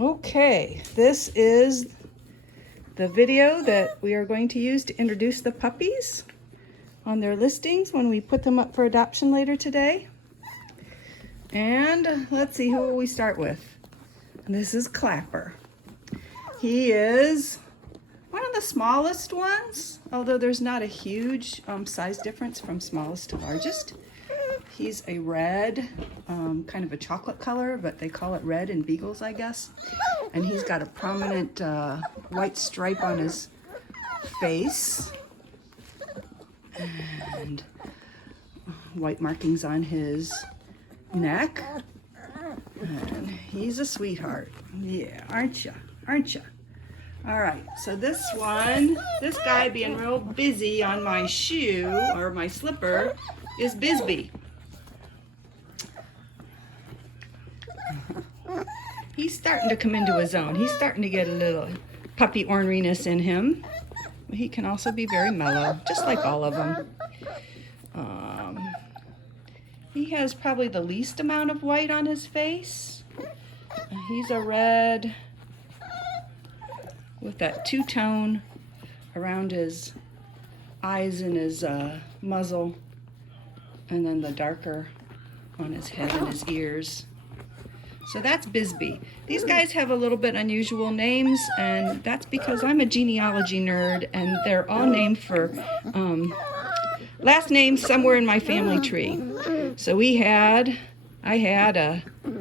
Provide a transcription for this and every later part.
Okay, this is the video that we are going to use to introduce the puppies on their listings when we put them up for adoption later today. And let's see, who will we start with? This is Clapper. He is one of the smallest ones, although there's not a huge size difference from smallest to largest. He's a red, kind of a chocolate color, but they call it red in beagles, I guess. And he's got a prominent white stripe on his face and white markings on his neck. And he's a sweetheart. Yeah, aren't ya? Aren't ya? All right, so this guy being real busy on my shoe or my slipper is Bisbee. He's starting to come into his own. He's starting to get a little puppy orneriness in him. He can also be very mellow, just like all of them. He has probably the least amount of white on his face. He's a red with that two-tone around his eyes and his muzzle, and then the darker on his head and his ears. So that's Bisbee. These guys have a little bit unusual names, and that's because I'm a genealogy nerd, and they're all named for last names somewhere in my family tree. So I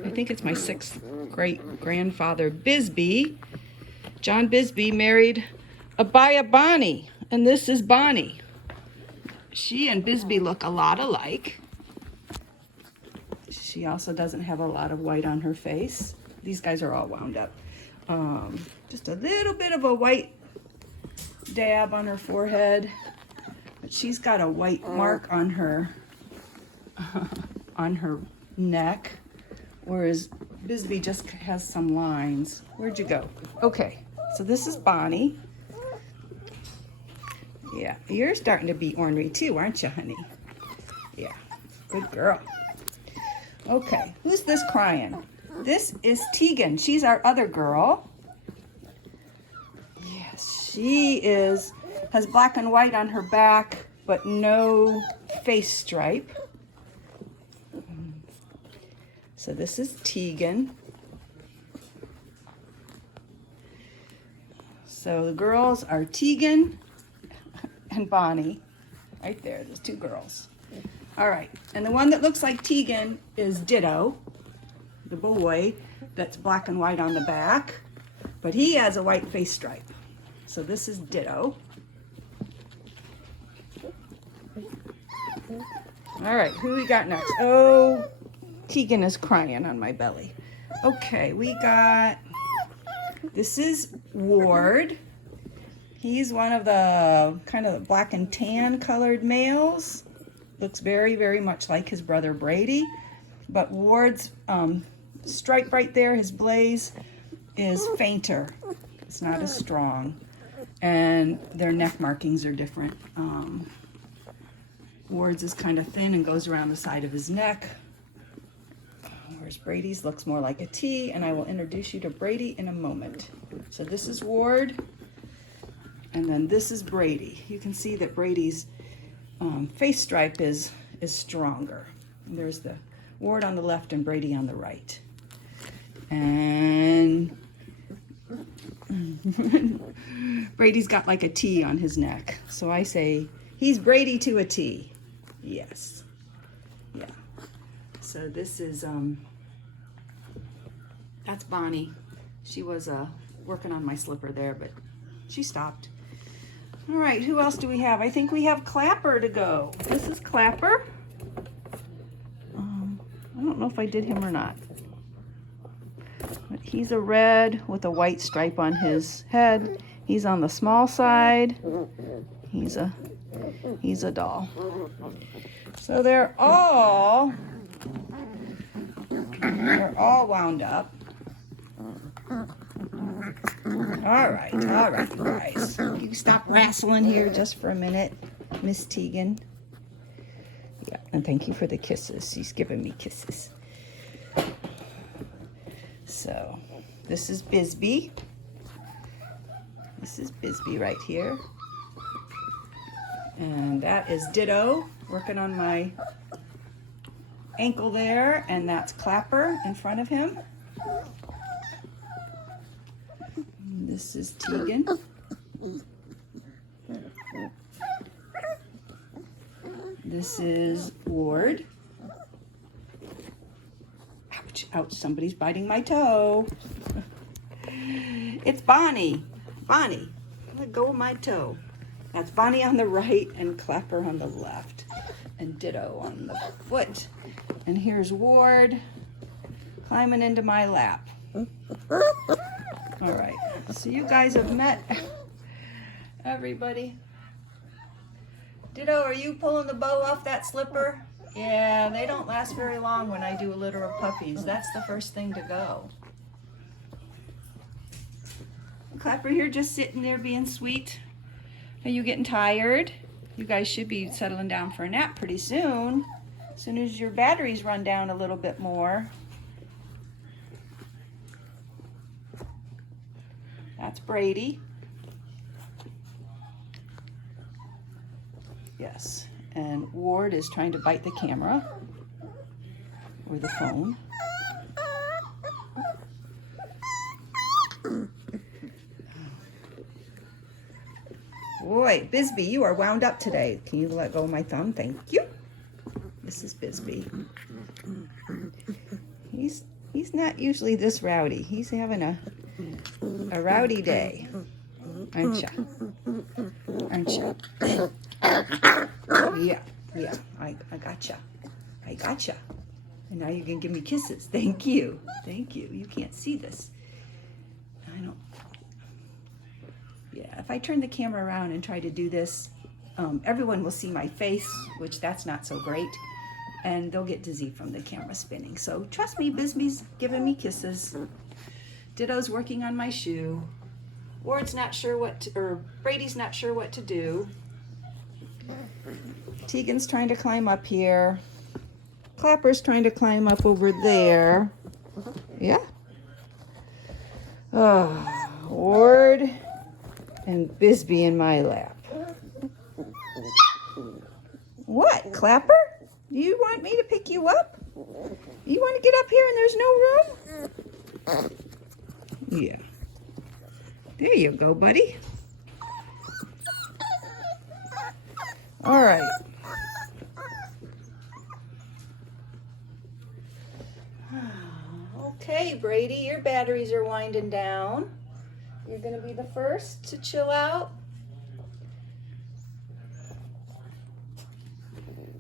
think it's my 6th great-grandfather, Bisbee. John Bisbee married Abaya Bonnie, and this is Bonnie. She and Bisbee look a lot alike. She also doesn't have a lot of white on her face. These guys are all wound up. Just a little bit of a white dab on her forehead, but she's got a white mark on her neck, whereas Bisbee just has some lines. Where'd you go? Okay, so this is Bonnie. Yeah, you're starting to be ornery too, aren't you, honey? Yeah, good girl. Okay, who's this crying? This is Tegan. She's our other girl. Yes, she has black and white on her back, but no face stripe. So this is Tegan. So the girls are Tegan and Bonnie. Right there, there's 2 girls. All right, and the one that looks like Tegan is Ditto, the boy that's black and white on the back, but he has a white face stripe. So this is Ditto. All right, who we got next? Oh, Tegan is crying on my belly. Okay, this is Ward. He's one of the kind of black and tan colored males. Looks very, very much like his brother Brady. But Ward's stripe right there, his blaze, is fainter. It's not as strong. And their neck markings are different. Ward's is kind of thin and goes around the side of his neck. Whereas Brady's looks more like a T, and I will introduce you to Brady in a moment. So this is Ward, and then this is Brady. You can see that Brady's face stripe is stronger. And there's the Ward on the left and Brady on the right. And Brady's got like a T on his neck. So I say, he's Brady to a T. Yes. Yeah. So this is, that's Bonnie. She was working on my slipper there, but she stopped. All right, who else do we have? I think we have Clapper to go. This is Clapper. I don't know if I did him or not. But he's a red with a white stripe on his head. He's on the small side. He's a doll. So they're all wound up. All right, you guys. You stop wrestling here just for a minute, Miss Tegan. Yeah, and thank you for the kisses. She's giving me kisses. So this is Bisbee. This is Bisbee right here. And that is Ditto, working on my ankle there, and that's Clapper in front of him. And this is Tegan. This is Ward. Ouch, ouch, somebody's biting my toe. It's Bonnie. Bonnie, let go of my toe. That's Bonnie on the right and Clapper on the left. And Ditto on the foot. And here's Ward climbing into my lap. All right, so you guys have met everybody. Ditto, are you pulling the bow off that slipper? Yeah, they don't last very long when I do a litter of puppies. That's the first thing to go. Clapper here just sitting there being sweet. Are you getting tired? You guys should be settling down for a nap pretty soon. As soon as your batteries run down a little bit more. That's Brady. Yes, and Ward is trying to bite the camera or the phone. Boy, Bisbee, you are wound up today. Can you let go of my thumb? Thank you. This is Bisbee. He's not usually this rowdy. He's having a rowdy day. Aren't ya? Aren't ya? Yeah, I gotcha. I gotcha. And now you can give me kisses. Thank you. Thank you. You can't see this. I don't. Yeah, if I turn the camera around and try to do this, everyone will see my face, which that's not so great. And they'll get dizzy from the camera spinning. So trust me, Bisbee's giving me kisses. Ditto's working on my shoe. Ward's not sure what to, or Brady's not sure what to do. Tegan's trying to climb up here. Clapper's trying to climb up over there. Yeah. Oh, Ward and Bisbee in my lap. What, Clapper? Do you want me to pick you up? You want to get up here and there's no room? Yeah. There you go, buddy. All right. Okay, Brady, your batteries are winding down. You're going to be the first to chill out.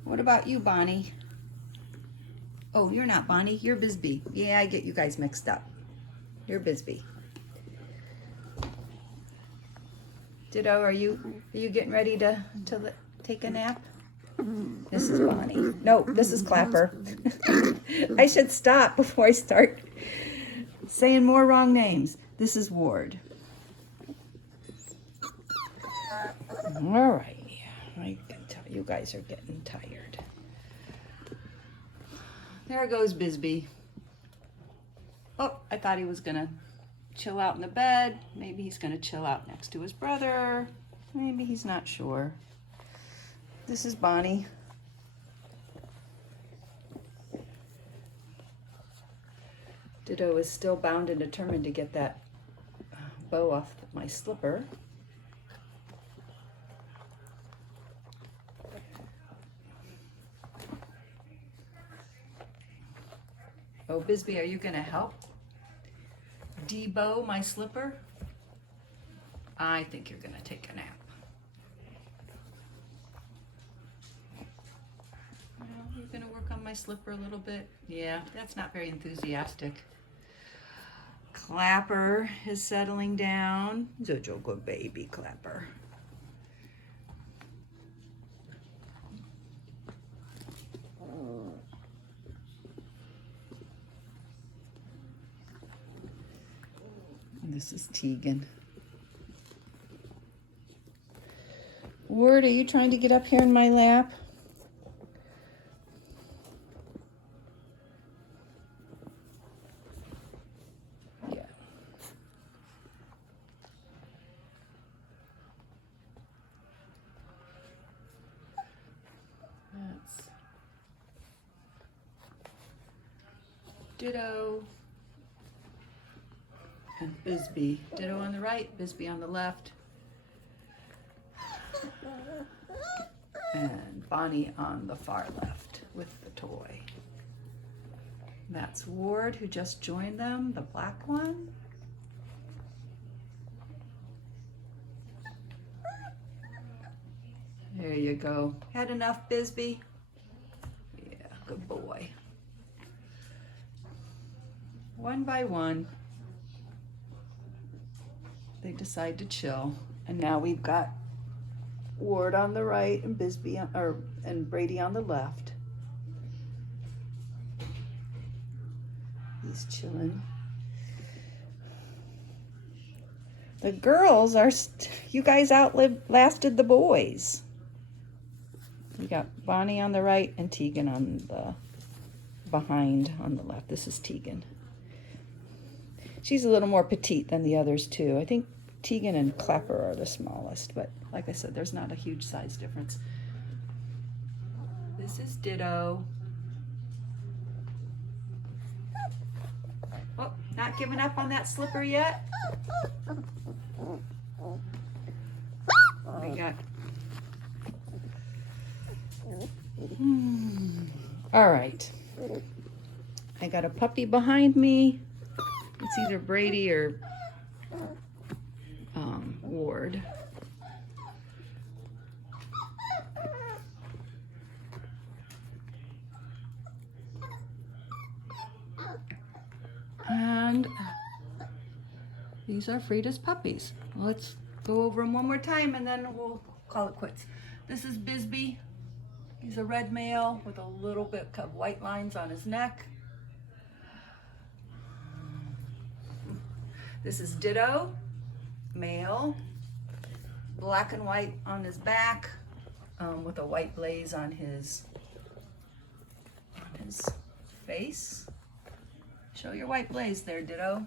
What about you, Bonnie? Oh, you're not Bonnie. You're Bisbee. Yeah, I get you guys mixed up. You're Bisbee. Ditto, are you getting ready to take a nap? This is Bonnie. No, this is Clapper. I should stop before I start saying more wrong names. This is Ward. All right. I can tell you guys are getting tired. There goes Bisbee. Oh, I thought he was gonna chill out in the bed. Maybe he's gonna chill out next to his brother. Maybe he's not sure. This is Bonnie. Ditto is still bound and determined to get that bow off my slipper. Oh, Bisbee, are you gonna help debow my slipper? I think you're gonna take a nap. Well, you're gonna work on my slipper a little bit. Yeah, that's not very enthusiastic. Clapper is settling down. Such a good baby, Clapper. This is Tegan. Ward, are you trying to get up here in my lap? Ditto. And Bisbee. Ditto on the right, Bisbee on the left. And Bonnie on the far left with the toy. That's Ward, who just joined them, the black one. There you go. Had enough, Bisbee? Yeah, good boy. One by one, they decide to chill. And now we've got Ward on the right and Bisbee and Brady on the left. He's chilling. The girls are, you guys outlasted the boys. We got Bonnie on the right and Tegan on the behind on the left. This is Tegan. She's a little more petite than the others too. I think Tegan and Clapper are the smallest, but like I said, there's not a huge size difference. This is Ditto. Oh, not giving up on that slipper yet. We got. All right. I got a puppy behind me. It's either Brady or Ward. And these are Frida's puppies. Let's go over them one more time and then we'll call it quits. This is Bisbee. He's a red male with a little bit of white lines on his neck. This is Ditto, male, black and white on his back, with a white blaze on his face. Show your white blaze there, Ditto.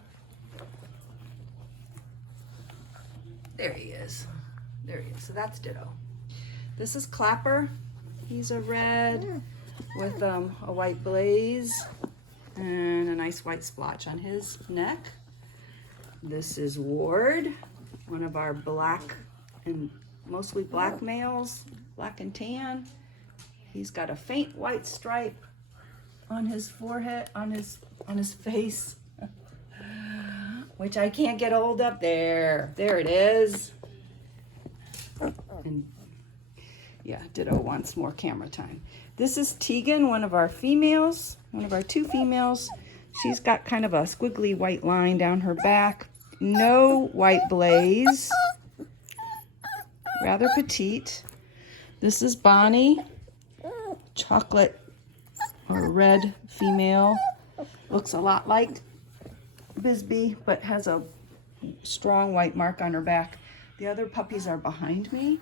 There he is. There he is. So that's Ditto. This is Clapper. He's a red with a white blaze and a nice white splotch on his neck. This is Ward, one of our black and mostly black males, black and tan. He's got a faint white stripe on his forehead, on his face, which I can't get hold of. There it is. And yeah, Ditto wants more camera time. This is Tegan, one of our females, one of our two females. She's got kind of a squiggly white line down her back. No white blaze. Rather petite. This is Bonnie, chocolate or red female. Looks a lot like Bisbee, but has a strong white mark on her back. The other puppies are behind me.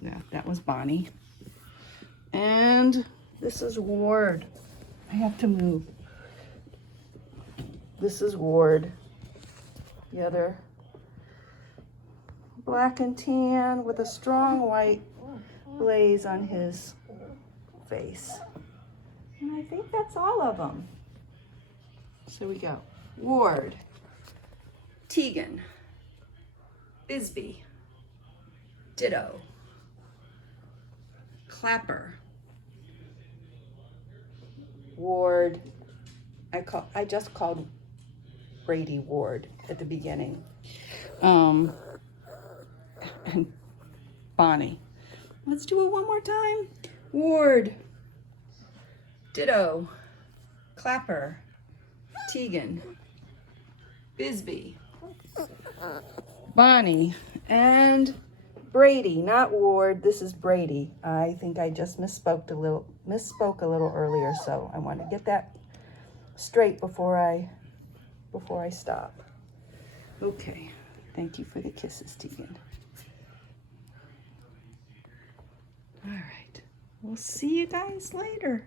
Yeah, that was Bonnie. And this is Ward. I have to move. This is Ward. The other black and tan with a strong white blaze on his face. And I think that's all of them. So we go. Ward, Tegan, Bisbee, Ditto, Clapper, Ward. I just called Brady Ward at the beginning. And Bonnie. Let's do it one more time. Ward, Ditto, Clapper, Tegan, Bisbee, Bonnie, and Brady, not Ward. This is Brady. I think I just misspoke a little earlier, so I want to get that straight before I stop. Okay. Thank you for the kisses, Tegan. All right. We'll see you guys later.